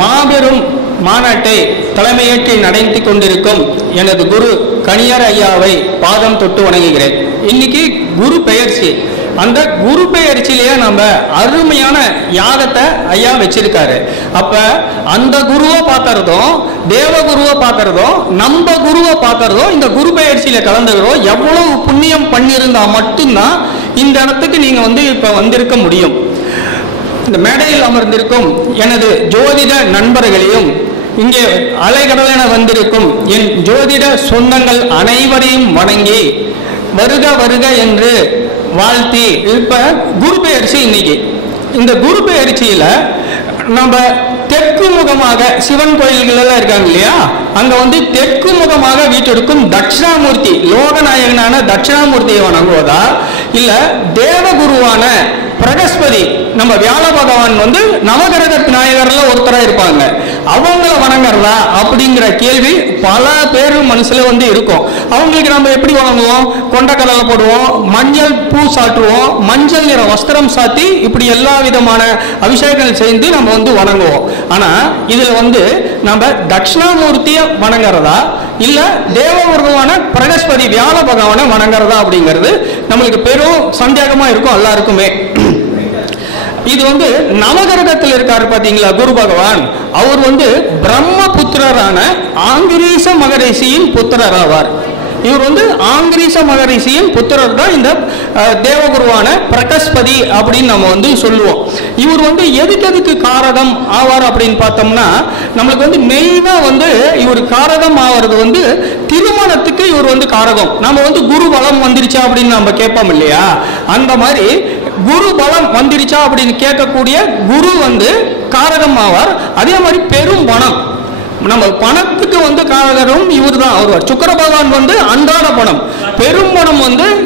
மாபெரும் மாநாட்டை தலைமையேற்றி நடத்தி கொண்டிருக்கும் எனது குரு கணியர் ஐயாவை பாதம் தொட்டு வணங்குகிறேன். இன்னைக்கு குரு பெயர்ச்சி. அந்த குரு பெயர்ச்சியிலேயே நம்ம அருமையான யாகத்தை ஐயா வச்சிருக்காரு. அப்ப அந்த குருவை பார்க்கறதும் தேவ குருவை பார்க்கறதும் நம்ம குருவை பார்க்கறதும் இந்த குரு பெயர்ச்சியில கலந்துக்கிறோம். எவ்வளவு புண்ணியம் பண்ணியிருந்தா மட்டும்தான் இந்த இடத்துக்கு நீங்க இப்ப வந்திருக்க முடியும். இந்த மேடையில் அமர்ந்திருக்கும் எனது ஜோதிட நண்பர்களையும் இங்கே அலைகடலென வந்திருக்கும் என் ஜோதிட சொந்தங்கள் அனைவரையும் வணங்கி வருக வருக என்று வாழ்த்தி, இப்ப குரு பெயர்ச்சி இன்னைக்கு. இந்த குரு பெயர்ச்சியில நம்ம தெற்கு முகமாக சிவன் கோயில்கள் எல்லாம் இருக்காங்க இல்லையா, அங்க தெற்கு முகமாக வீட்டிற்கும் தட்சிணாமூர்த்தி லோகநாயகனான தட்சிணாமூர்த்தியை வணங்குவதா, இல்ல தேவகுருவான பிரகஸ்பதி நம்ம வியாழ பகவான் நவகிரக நாயகர்ல ஒருத்தரா இருப்பாங்க, அவங்கள வணங்குறதா அப்படிங்கிற கேள்வி பல பேர் மனசுல இருக்கும். அவங்களுக்கு நம்ம எப்படி வணங்குவோம்? கொண்டக்கடலை போடுவோம், மஞ்சள் பூ சாட்டுவோம், மஞ்சள் நிற வஸ்திரம் சாத்தி இப்படி எல்லா விதமான அபிஷேகங்கள் செய்து நம்ம வணங்குவோம். ஆனா இதுல நம்ம தட்சிணாமூர்த்திய வணங்குறதா இல்ல தேவகுருவான பிரகஸ்பதி வியாழ பகவானை வணங்குறதா அப்படிங்கிறது நம்மளுக்கு பெரும் சந்தேகமா இருக்கும் எல்லாருக்குமே. இது நவகிரகத்தில் இருக்காரு பாத்தீங்களா குரு பகவான், அவர் பிரம்மபுத்திரரான ஆங்கிரீச மகரிஷியின் புத்திரர் ஆவார். இவர் ஆங்கிரீச மகரிஷியின் புத்திரர் தான் இந்த தேவகுருவான பிரகஸ்பதி அப்படின்னு நம்ம சொல்லுவோம். இவர் எதுக்கு காரகம் ஆவார் அப்படின்னு பார்த்தோம்னா, நம்மளுக்கு மெயினா இவர் காரகம் ஆவது திருமணத்துக்கு இவர் காரகம். நம்ம குரு பலம் வந்துருச்சா அப்படின்னு நம்ம கேட்போம் இல்லையா, அந்த மாதிரி குரு பலம் வந்துருச்சா அப்படின்னு கேட்கக்கூடிய குரு காரகம் ஆவார். அதே மாதிரி பெரும் பணம், நம்ம பணத்துக்கு காரகரும் இவர் தான் வருவார். சுக்கிர பகவான் அன்றாட பணம், பெரும் பணம்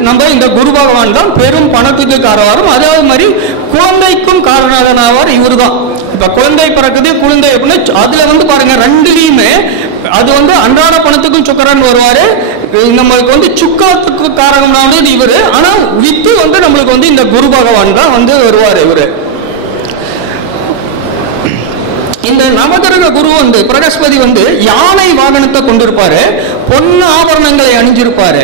நம்ம இந்த குரு பகவான் தான் பெரும் பணத்துக்கு காரவாரும். அதே மாதிரி குழந்தைக்கும் காரணாகனாவார் இவர் தான். இப்ப குழந்தை பிறக்குது, குழந்தை அப்படின்னு அதுல பாருங்க ரெண்டுலயுமே அது அன்றாட பணத்துக்கும் சுக்கரன் வருவாரு. நம்மளுக்கு சுக்கரத்துக்கு காரகம்னாவது இவரு, ஆனா வித்து நம்மளுக்கு இந்த குரு பகவான் தான் வருவாரு. இவரு இந்த நவகிரக குரு பிரகஸ்பதி யானை வாகனத்தை கொண்டிருப்பாரு, பொன்னு ஆபரணங்களை அணிஞ்சிருப்பாரு.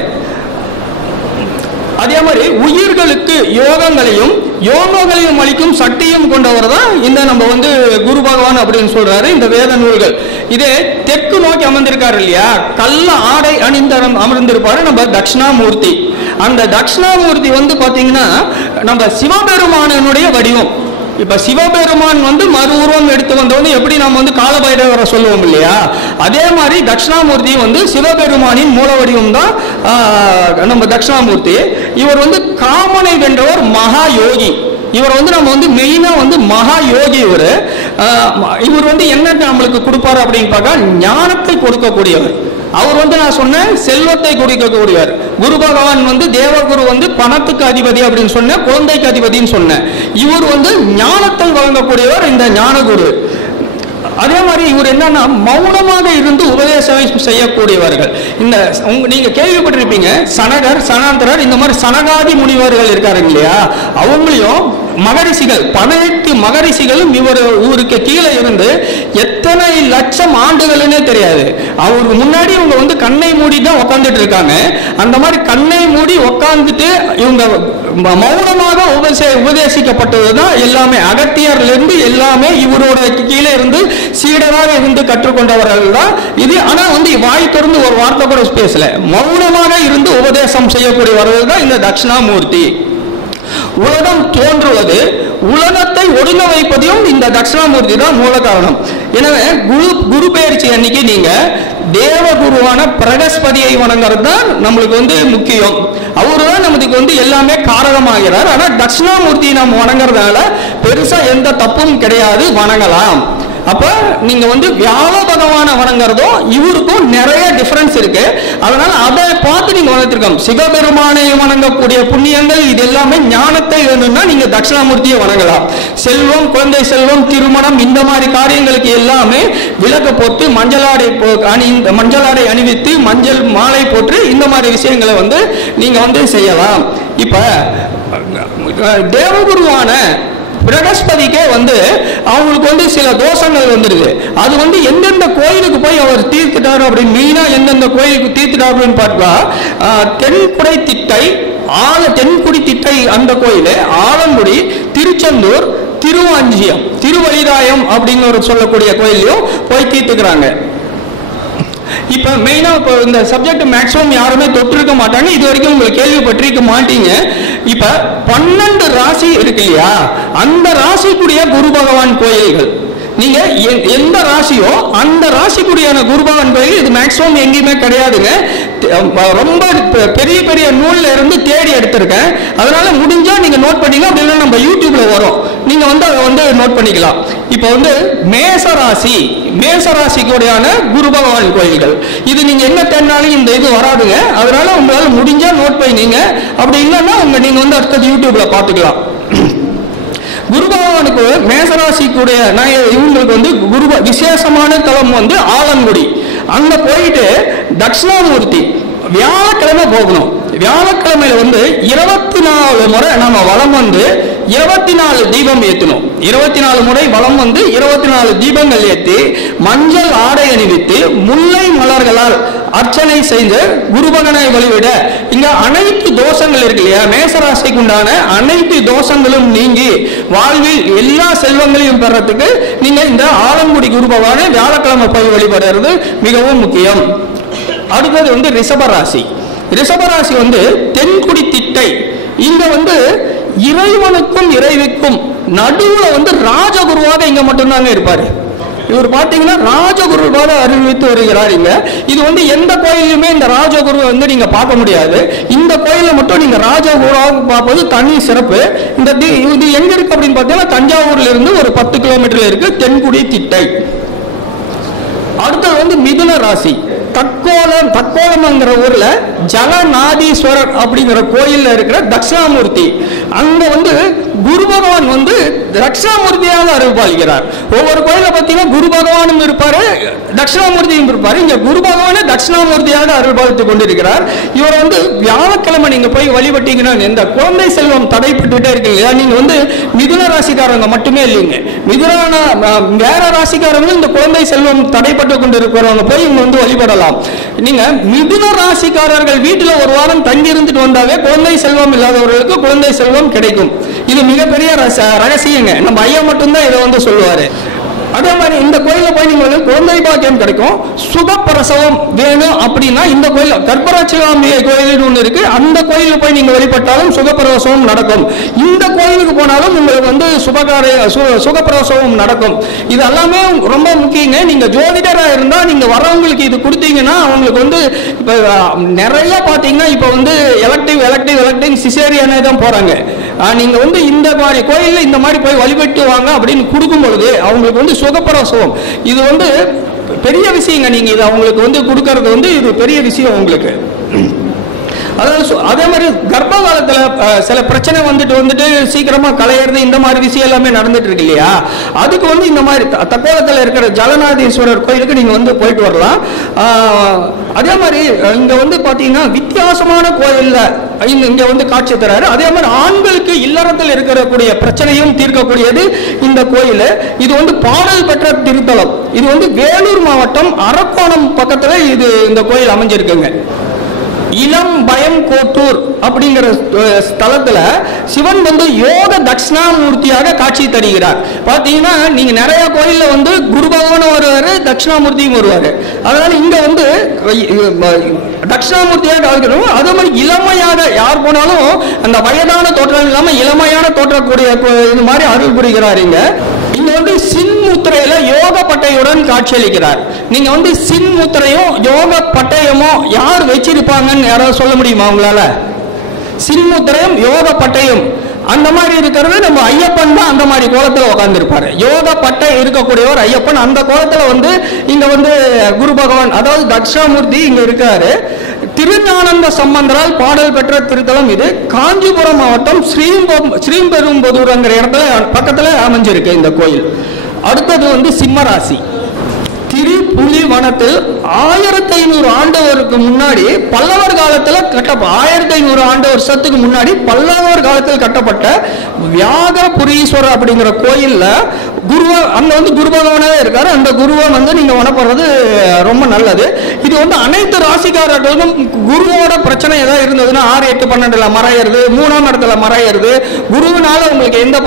அதே மாதிரி உயிர்களுக்கு யோகங்களையும் யோகங்களையும் அளிக்கும் சக்தியும் கொண்டவர் தான் இந்த நம்ம குரு பகவான் அப்படின்னு சொல்றாரு இந்த வேத நூல்கள். இதே தெற்கு நோக்கி அமர்ந்திருக்காரு இல்லையா, கள்ள ஆடை அணிந்த அமர்ந்திருப்பாரு நம்ம தட்சிணாமூர்த்தி. அந்த தட்சிணாமூர்த்தி பாத்தீங்கன்னா நம்ம சிவபெருமானுடைய வடிவம். இப்ப சிவபெருமான் மறு உருவம் எடுத்து வந்தவங்க எப்படி நம்ம காலபைரவரை சொல்லுவோம் இல்லையா, அதே மாதிரி தட்சிணாமூர்த்தி சிவபெருமானின் மூல வடிவம் தான் நம்ம தட்சிணாமூர்த்தி. இவர் காமனை வென்றவர் மகா யோகி. இவர் நம்ம மெயினா மகா யோகி. இவர் என்ன நம்மளுக்கு கொடுப்பாரு அப்படின்னு பார்க்க, ஞானத்தை கொடுக்கக்கூடியவர். அவர் நான் சொன்னேன் செல்வத்தை கொடுக்கக்கூடியவர். குரு பகவான் தேவகுரு பணத்துக்கு அதிபதி அப்படின்னு சொன்ன, குழந்தைக்கு அதிபதினு சொன்னேன். இவர் ஞானத்தை வழங்கக்கூடியவர் இந்த ஞானகுரு. அதே மாதிரி இவர் என்னன்னா மௌனமாக இருந்து உபதேசம் செய்யக்கூடியவர்கள். இந்த நீங்க கேள்விப்பட்டிருப்பீங்க சனகர், சனாந்தரர், இந்த மாதிரி சனகாதி முனிவர்கள் இருக்காரு இல்லையா, அவங்களையும் மகரிஷிகள் 18 மகரிஷிகளும் இவருக்கு கீழே இருந்து எத்தனை லட்சம் ஆண்டுகள்னே தெரியாது. அவருக்கு முன்னாடி இவங்க கண்ணை மூடி தான் உட்காந்துட்டு இருக்காங்க. அந்த மாதிரி கண்ணை மூடி உட்காந்துட்டு இவங்க மௌனமாக உபதேசிக்கப்பட்டதுதான் எல்லாமே. அகத்தியர்ல இருந்து எல்லாமே இவரோட கீழே இருந்து சீடராக இருந்து கற்றுக்கொண்டவர்கள் தான் இது. ஆனா வாய் திறந்து ஒரு வார்த்தை கூட பேசல, மௌனமாக இருந்து உபதேசம் செய்யக்கூடியவர்கள் தான் இந்த தட்சிணாமூர்த்தி. உலகம் தோன்றுவது, உலகத்தை ஒடுங்க வைப்பதையும் இந்த தட்சிணாமூர்த்தி தான் மூல காரணம். எனவே குரு பெயர்ச்சி அன்னைக்கு நீங்க தேவகுருவான பிரகஸ்பதியை வணங்குறது தான் நம்மளுக்கு முக்கியம். அவரு தான் நமக்கு எல்லாமே காரகமாகிறார். ஆனா தட்சிணாமூர்த்தி நம்ம வணங்குறதால பெருசா எந்த தப்பும் கிடையாது, வணங்கலாம். அப்ப நீங்க வியாழ பகவான வணங்குறதும் இவருக்கும் நிறைய டிஃபரன்ஸ் இருக்கு. அதனால அதை பார்த்து நீங்க வணங்கிருக்கோம். சிவபெருமானை வணங்கக்கூடிய புண்ணியங்கள் இது எல்லாமே ஞானத்தை வேணும்னா நீங்க தட்சிணாமூர்த்தியை வணங்கலாம். செல்வம், குழந்தை செல்வம், திருமணம், இந்த மாதிரி காரியங்களுக்கு எல்லாமே விளக்கு போட்டு மஞ்சளாடை அணிவித்து மஞ்சள் மாலை போட்டு இந்த மாதிரி விஷயங்களை நீங்க செய்யலாம். இப்ப தேவகுருவான பிரகஸ்பதிக்கே வந்து அவங்களுக்கு வந்து சில தோஷங்கள் வந்துடுது. அது வந்து எந்தெந்த கோயிலுக்கு போய் அவர் தீர்த்துட்டாரு அப்படின்னு, மெயினா எந்தெந்த கோயிலுக்கு தீர்த்துட்டாரு அப்படின்னு பார்த்தா தென்குடை திட்டை, தென்குடி திட்டை அந்த கோயில், ஆலங்குடி, திருச்செந்தூர், திருவாஞ்சியம், திருவழிதாயம் அப்படிங்கிற சொல்லக்கூடிய கோயிலையும் போய் தீர்த்துக்கிறாங்க. இப்ப மெயினா இப்போ இந்த சப்ஜெக்ட் மேக்ஸிமம் யாருமே தொட்டிருக்க மாட்டாங்க, இது வரைக்கும் உங்களுக்கு கேள்விப்பட்டிருக்க மாட்டீங்க. இப்ப 12 ராசி இருக்கு இல்லையா, அந்த ராசிக்குரிய குரு பகவான் கோயில்கள் நீங்க எந்த ராசியோ அந்த ராசிக்குடியான குரு பகவான் கோயில் இது மேக்ஸிமம் எங்கேயுமே கிடையாதுங்க. ரொம்ப பெரிய பெரிய நூல்ல இருந்து தேடி எடுத்திருக்கேன். அதனால முடிஞ்சா நீங்க நோட் பண்ணீங்க, அப்படின்னா நம்ம யூடியூப்ல வரும், நீங்க வந்து அதை வந்து நோட் பண்ணிக்கலாம். இப்போ வந்து மேசராசி, மேசராசிக்குடையான குரு பகவான் கோயில்கள் இது நீங்க என்ன தேடினாலும் இந்த இது வராதுங்க. அதனால உங்களால முடிஞ்சா நோட் பண்ணீங்க, அப்படி இல்லைன்னா நீங்க வந்து அடுத்தது யூடியூப்ல பார்த்துக்கலாம். குரு பகவானுக்கு மேசராசிக்குடைய இவங்களுக்கு வந்து குரு விசேஷமான தலம் வந்து ஆலங்குடி. அங்க போயிட்டு தட்சிணாமூர்த்தி வியாழக்கிழமை போகணும். வியாழக்கிழமையில வந்து 24 முறை நம்ம வலம் வந்து 24 தீபம் ஏற்றணும். 24 முறை வலம் வந்து 24 தீபங்கள் ஏற்றி மஞ்சள் ஆடை அணிவித்து முல்லை மலர்களால் அர்ச்சனை செய்து குருபகனை வழிவிட இங்க அனைத்து தோஷங்கள் இருக்கு இல்லையா, மேசராசிக்கு உண்டான அனைத்து தோஷங்களும் நீங்கி வாழ்வில் எல்லா செல்வங்களையும் பெறறதுக்கு நீங்க இந்த ஆலங்குடி குரு பகவானை வியாழக்கிழமை போய் வழிபடுறது மிகவும் முக்கியம். அடுத்தது வந்து ரிஷபராசி. ரிஷபராசி வந்து தென்குடி திட்டை. இங்க வந்து இறைவனுக்கும் இறைவிக்கும் நடுவுல வந்து ராஜகுருவாக இங்க மட்டும்தாங்க இருப்பாரு. இவர் பாத்தீங்கன்னா ராஜகுருவாக அறிவித்து வருகிறார். இங்க இது வந்து எந்த கோயிலுமே இந்த ராஜகுருவை வந்து நீங்க பார்க்க முடியாது. இந்த கோயில மட்டும் நீங்க ராஜகுருவாக பார்ப்பது தனி சிறப்பு. இந்த இது எங்க இருக்கு அப்படின்னு பாத்தீங்கன்னா தஞ்சாவூர்ல இருந்து ஒரு 10 கிலோமீட்டர்ல இருக்கு தென்குடி திட்டை. அடுத்தது வந்து மிதுன ராசி. தக்கோலம்ங்கிற ஊர்ல ஜலநாதீஸ்வரர் அப்படிங்கிற கோயில்ல இருக்கிற தட்சிணாமூர்த்தி, அங்க வந்து குரு பகவான் வந்து தட்சிணாமூர்த்தியாக அருள்பாலிக்கிறார். ஒவ்வொரு கோயில பார்த்தீங்கன்னா குரு பகவானும் இருப்பாரு, தட்சிணாமூர்த்தியும் இருப்பாரு. இங்க குரு பகவானே தட்சிணாமூர்த்தியாக அருள்பாலித்துக் கொண்டிருக்கிறார். இவர் வந்து வியாழக்கிழமை நீங்க போய் வழிபட்டீங்கன்னா இந்த குழந்தை செல்வம் தடைப்பட்டுட்டே இருக்கு இல்லையா, நீங்க வந்து மிதுன ராசிக்காரங்க மட்டுமே இல்லைங்க, மிதுன வேற ராசிக்காரங்களும் இந்த குழந்தை செல்வம் தடைப்பட்டு கொண்டிருக்கிறவங்க போய் இங்க வந்து வழிபடலாம். நீங்க மிதுன ராசிக்காரர்கள் வீட்டில் ஒரு வாரம் தங்கி இருந்துட்டு வந்தாவே குழந்தை செல்வம் இல்லாதவர்களுக்கு குழந்தை செல்வம் கிடைக்கும். இது மிகப்பெரிய ரகசியங்க. நம்ம ஐயா மட்டும்தான் இதை வந்து சொல்லுவாரு. அதே மாதிரி இந்த கோயில போய் நீங்க குழந்தை பாக்கியம் கிடைக்கும். சுகப்பிரசவம் வேணும் அப்படின்னா இந்த கோயில் கர்ப்பராட்சிகாம்பிகை கோயில் ஒன்று இருக்கு, அந்த கோயில போய் நீங்க வழிபட்டாலும் சுகப்பிரசவம் நடக்கும். இந்த கோயிலுக்கு போனாலும் உங்களுக்கு வந்து சுகப்பிரசவம் நடக்கும். இது எல்லாமே ரொம்ப முக்கியங்க. நீங்க ஜோதிடரா இருந்தா நீங்க வரவங்களுக்கு இது கொடுத்தீங்கன்னா அவங்களுக்கு வந்து இப்ப நிறைய பாத்தீங்கன்னா இப்ப வந்து எலக்டிவ் சிசேரியானே தான் போறாங்க. நீங்க வந்து இந்த மாதிரி கோயில்ல இந்த மாதிரி போய் வழிபட்டு வாங்க அப்படின்னு கொடுக்கும் பொழுது அவங்களுக்கு வந்து சுகப்பிரசவம் இது வந்து பெரிய விஷயங்க. நீங்க இது அவங்களுக்கு வந்து கொடுக்கறது வந்து இது பெரிய விஷயம் உங்களுக்கு. அதே மாதிரி கர்ப்ப காலத்துல சில பிரச்சனை வந்துட்டு சீக்கிரமா களையிறது இந்த மாதிரி விஷயம் எல்லாமே நடந்துட்டு இருக்கு இல்லையா, அதுக்கு வந்து இந்த மாதிரி தக்கோலத்தில் இருக்கிற ஜலநாதீஸ்வரர் கோயிலுக்கு நீங்க வந்து போயிட்டு வரலாம். அதே மாதிரி இங்க வந்து பாத்தீங்கன்னா வித்தியாசமான கோயில்ல இங்க வந்து காட்சி தராரு. அதே மாதிரி ஆண்களுக்கு இல்லறத்தில் இருக்கக்கூடிய பிரச்சனையும் தீர்க்கக்கூடியது இந்த கோயில். இது வந்து பாடல் பெற்ற திருத்தலம். இது வந்து வேலூர் மாவட்டம் அரக்கோணம் பக்கத்துல இது இந்த கோயில் அமைஞ்சிருக்குங்க. இளம் பயம் கோட்டூர் அப்படிங்கிற ஸ்தலத்துல சிவன் வந்து யோக தட்சிணாமூர்த்தியாக காட்சி தருகிறார். பாத்தீங்கன்னா நீங்க நிறைய கோயில்ல வந்து குரு பகவானும் வருவாரு, தட்சிணாமூர்த்தியும் வருவாரு. அதனால இங்க வந்து தட்சிணாமூர்த்தியாக காட்சி. அதே மாதிரி இளமையாக யார் போனாலும் அந்த வயதான தோற்றம் இல்லாம இளமையான தோற்றக்கூடிய இது மாதிரி அருள் புரிகிறார். இங்க வந்து சின்முத்திரையில யோக பட்டையுடன் காட்சியளிக்கிறார். நீங்க வந்து சின்முத்திரையும் யோக பட்டயமோ யார் வச்சிருப்பாங்கன்னு யாராவது சொல்ல முடியுமா உங்களால? சின்முத்திரையும் யோக பட்டயம் அந்த மாதிரி இருக்கிறது நம்ம ஐயப்பன் தான் அந்த மாதிரி கோலத்தில் உட்கார்ந்து இருப்பாரு. யோக பட்டை இருக்கக்கூடியவர் ஐயப்பன். அந்த கோலத்தில் வந்து இங்க வந்து குரு பகவான் அதாவது தட்சிணாமூர்த்தி இங்க இருக்காரு. திருஞானந்த சம்பந்தரால் பாடல் பெற்ற திருத்தலம் இது. காஞ்சிபுரம் மாவட்டம் ஸ்ரீபெரும்புதூர்ங்கிற இடத்துல பக்கத்துல அமைஞ்சிருக்கு இந்த கோயில். அடுத்தது வந்து சிம்மராசி. திரிபுர திருப்புலிவனத்தில் 1500 ஆண்டவருக்கு முன்னாடி பல்லவர் காலத்தில் 1500 ஆண்டு வருஷத்துக்கு முன்னாடி பல்லவர் காலத்தில் கட்டப்பட்ட வியாகபுரீஸ்வரர் அப்படிங்கிற கோயில்ல குருவா அங்க குரு பகவானே இருக்காரு. அந்த குருவை நீங்க வணப்படுறது ரொம்ப நல்லது. இது அனைத்து ராசிக்காரர்களும் குருவோட பிரச்சனை ஏதாவது இருந்ததுன்னா 6, 8, 12 மறையிறது, 3ஆம் இடத்துல மறையிறது, குருவினால உங்களுக்கு எந்த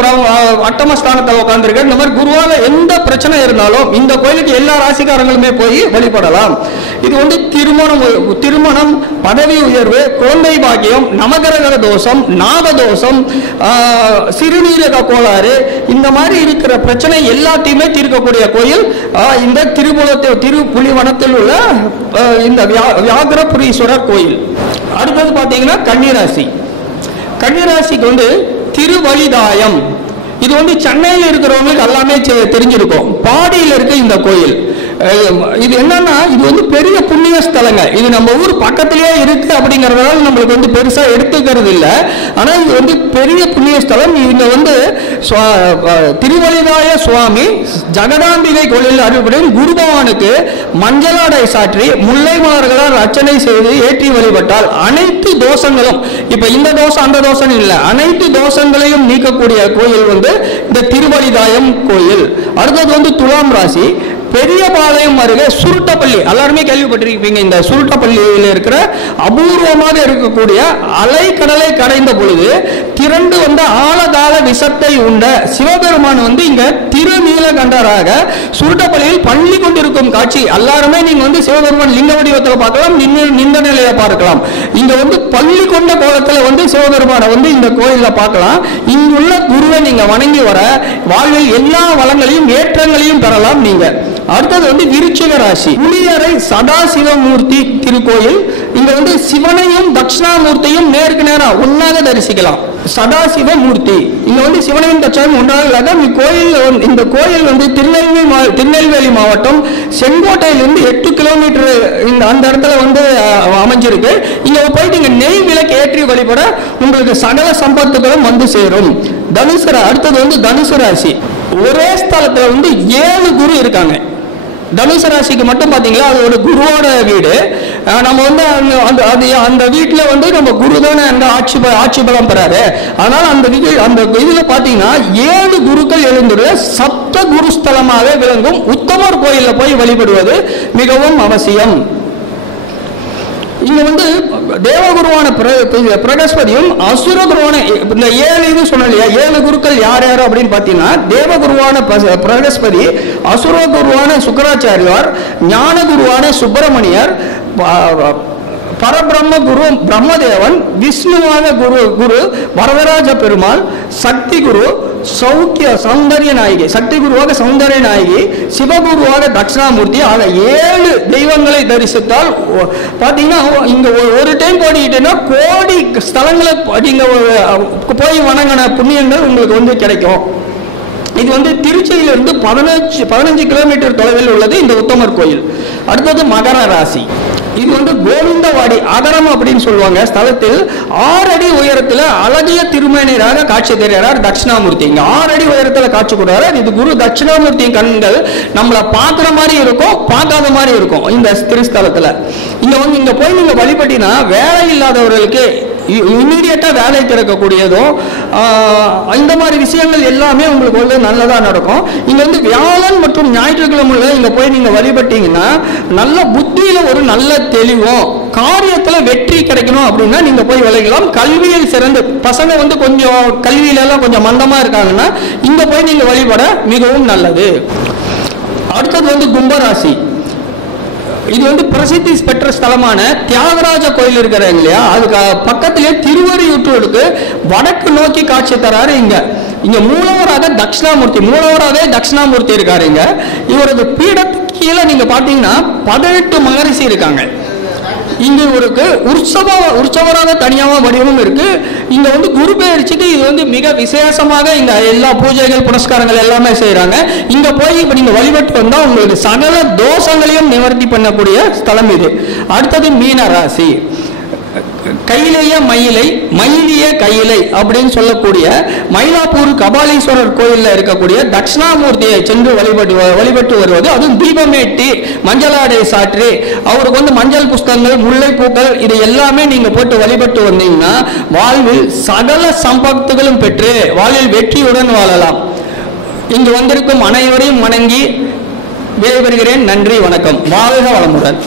அட்டமஸ்தானத்தில் உட்கார்ந்துருக்கு, இந்த மாதிரி குருவால எந்த பிரச்சனை இருந்தாலும் இந்த கோயிலுக்கு எல்லா ராசிக்காரங்களுமே போய் வழிபடலாம். இது திருமணம், பதவி உயர்வு, குழந்தை பாக்கியம், நவகிரக தோஷம், நாகதோஷம், சிறுநீரக கோளாறு, இந்த மாதிரி இருக்கிற பிரச்சனை எல்லாத்தையுமே தீர்க்கக்கூடிய கோயில் இந்த திருப்புலிவனத்தில் உள்ள இந்த வியாகரபுரீஸ்வரர் கோயில். அடுத்தது பார்த்தீங்கன்னா கன்னிராசி. கன்னிராசிக்கு திருவழிதாயம். இது சென்னையில் இருக்கிறவங்களுக்கு எல்லாமே தெரிஞ்சிருக்கும். பாடியில் இருக்க இந்த கோயில் இது என்னன்னா, இது பெரிய புண்ணிய ஸ்தலங்க. இது நம்ம ஊர் பக்கத்திலேயே இருக்கு அப்படிங்கறதால நம்மளுக்கு பெருசா எடுத்துக்கிறது இல்லை. ஆனா இது பெரிய புண்ணிய ஸ்தலம். இவங்க திருவழிதாய சுவாமி ஜெகதாம்பிகை கோயிலில் அருள்படும் குரு பகவானுக்கு மஞ்சளாடை சாற்றி முல்லை மலர்களால் அர்ச்சனை செய்து ஏற்றி வழிபட்டால் அனைத்து தோஷங்களும், இப்ப இந்த தோஷம் அந்த தோஷம் இல்லை, அனைத்து தோஷங்களையும் நீக்கக்கூடிய கோயில் இந்த திருவழிதாயம் கோயில். அடுத்தது துலாம் ராசி. பெரியபாளையம் அருகே சுருட்டப்பள்ளி, எல்லாருமே கேள்விப்பட்டிருப்பீங்க. இந்த சுருட்டப்பள்ளியில் இருக்கிற அபூர்வமாக இருக்கக்கூடிய அலைக்கடலை கடைந்த பொழுது திரண்டு ஆழகால விஷத்தை உண்ட சிவபெருமான் இங்க திருநீலகண்டராக சுருட்டப்பள்ளியில் பள்ளி கொண்டிருக்கும் காட்சி எல்லாருமே நீங்க சிவபெருமான் லிங்க வடிவத்தில் பார்க்கலாம், நின்ற நிலையை பார்க்கலாம். இங்க பள்ளி கொண்ட கோலத்தில் சிவபெருமான இந்த கோயில பார்க்கலாம். இங்குள்ள குருவை நீங்க வணங்கி வர வாழ்வில் எல்லா வளங்களையும் ஏற்றங்களையும் பெறலாம் நீங்க. அடுத்தது விருச்சிக ராசி. புளியரை சதாசிவமூர்த்தி திருக்கோயில். இங்க சிவனையும் தட்சிணாமூர்த்தியும் நேருக்கு நேரா ஒன்னாக தரிசிக்கலாம். சதாசிவமூர்த்தி இங்க சிவனையும் தட்சிணாமூர்த்தி ஒன்றாக கோயில். இந்த கோயில் திருநெல்வேலி மாவட்டம் செங்கோட்டையிலிருந்து 8 கிலோமீட்டர் அந்த இடத்துல அமைஞ்சிருக்கு. இங்க போயிட்டு இங்க நெய் விளக்கு ஏற்றி வழிபட உங்களுக்கு சகல சம்பத்துகளும் சேரும். அடுத்தது தனுசு ராசி. ஒரே ஸ்தலத்துல 7 குரு இருக்காங்க. தனுசு ராசிக்கு மட்டும் பாத்தீங்களா, அது ஒரு குருவோட வீடு. நம்ம அந்த வீட்டுல நம்ம குரு தானே ஆட்சி பலம் பெறாரு. அதனால அந்த இதுல பாத்தீங்கன்னா 7 குருக்கள் எழுந்துள்ள சப்த குருஸ்தலமாக விளங்கும் உத்தமர் கோயில்ல போய் வழிபடுவது மிகவும் அவசியம். இங்க தேவகுருவான பிரகஸ்பதியும் அசுர குருவான இந்த 7 சொன்ன 7 குருக்கள் யார் யார் அப்படின்னு பாத்தீங்கன்னா, தேவகுருவான பிரகஸ்பதி, அசுர குருவான சுக்கராச்சாரியார், ஞான குருவான சுப்பிரமணியர், பரபிரம்ம குரு பிரம்மதேவன், விஷ்ணுவான குரு வரதராஜ பெருமாள், சக்தி குரு சௌந்தரிய நாயகி, சக்தி குருவாக சௌந்தரிய நாயகி, சிவகுருவாக தட்சிணாமூர்த்தி ஆக 7 தெய்வங்களை தரிசித்தால் பாத்தீங்கன்னா இங்க ஒரு டைம் போடிக்கிட்டேன்னா கோடி ஸ்தலங்களை நீங்க போய் வணங்கின புண்ணியங்கள் உங்களுக்கு கிடைக்கும். இது திருச்சியிலிருந்து 15 கிலோமீட்டர் தொலைவில் உள்ளது இந்த உத்தமர் கோயில். அடுத்தது மகர ராசி. இது கோவிந்தவாடி அகரம் அப்படின்னு சொல்லுவாங்க. ஸ்தலத்தில் 6 அடி உயரத்தில் அழகிய திருமேனியராக காட்சி தருகிறார் தட்சிணாமூர்த்தி. இங்க 6 அடி உயரத்தில் காட்சி கொடுக்கிறார். இது குரு தட்சிணாமூர்த்தி கண்கள் நம்மளை பார்க்குற மாதிரி இருக்கும், பார்க்காத மாதிரி இருக்கும் இந்த திருஸ்தலத்துல. இங்க போய் நீங்க வழிபட்டினா வேலை இல்லாதவர்களுக்கு இமீடியட்டா வேலை திறக்கக்கூடியதும் இந்த மாதிரி விஷயங்கள் எல்லாமே உங்களுக்கு நல்லதா நடக்கும். இங்க வியாழன் மற்றும் ஞாயிற்றுக்கிழமை இங்க போய் நீங்க வழிபட்டீங்கன்னா நல்ல புத்தியில ஒரு நல்ல தெளிவும் காரியத்துல வெற்றி கிடைக்கணும் அப்படின்னா நீங்க போய் விளையலாம். கல்வியில் சிறந்து பசங்க கொஞ்சம் கல்வியில எல்லாம் கொஞ்சம் மந்தமா இருக்காங்கன்னா இங்க போய் நீங்க வழிபட மிகவும் நல்லது. அடுத்தது கும்பராசி. இது பிரசித்தி பெற்ற ஸ்தலமான தியாகராஜ கோயில் இருக்கிறாங்க இல்லையா, அதுக்கு பக்கத்திலே திருவரியூற்றோருக்கு வடக்கு நோக்கி காட்சி தராரு. இங்க மூலவராக தட்சிணாமூர்த்தி இருக்காரு. இவரது பீடத்துக்கு கீழே நீங்க பாத்தீங்கன்னா 18 மகரிஷி இருக்காங்க. இங்க ஒரு உற்சவராக தனியாக வடிவமும் இருக்கு. இங்க குரு பெயர்ச்சிக்கு இது மிக விசேஷமாக இங்க எல்லா பூஜைகள் புனஸ்காரங்கள் எல்லாமே செய்யறாங்க. இங்க போய் இப்ப நீங்க வழிபட்டு வந்தா உங்களுக்கு சகல தோஷங்களையும் நிவர்த்தி பண்ணக்கூடிய ஸ்தலம் இது. அடுத்தது மீன ராசி. கையிலேயே மயிலை மயிலிய கையிலை அப்படின்னு சொல்லக்கூடிய மயிலாப்பூர் கபாலீஸ்வரர் கோயிலில் இருக்கக்கூடிய தட்சிணாமூர்த்தியை சென்று வழிபட்டு வருவது, அதுவும் தீபமேட்டி மஞ்சளாடை சாற்றி அவருக்கு மஞ்சள் புஷ்பங்கள் முல்லைப்பூக்கள் இது எல்லாமே நீங்க போட்டு வழிபட்டு வந்தீங்கன்னா வாழ்வில் சகல சம்பத்துகளும் பெற்று வாழ்வில் வெற்றியுடன் வாழலாம். இங்கு வந்திருக்கும் அனைவரையும் வணங்கி விடைபெறுகிறேன். நன்றி, வணக்கம். வாழ்க வளமுடன்.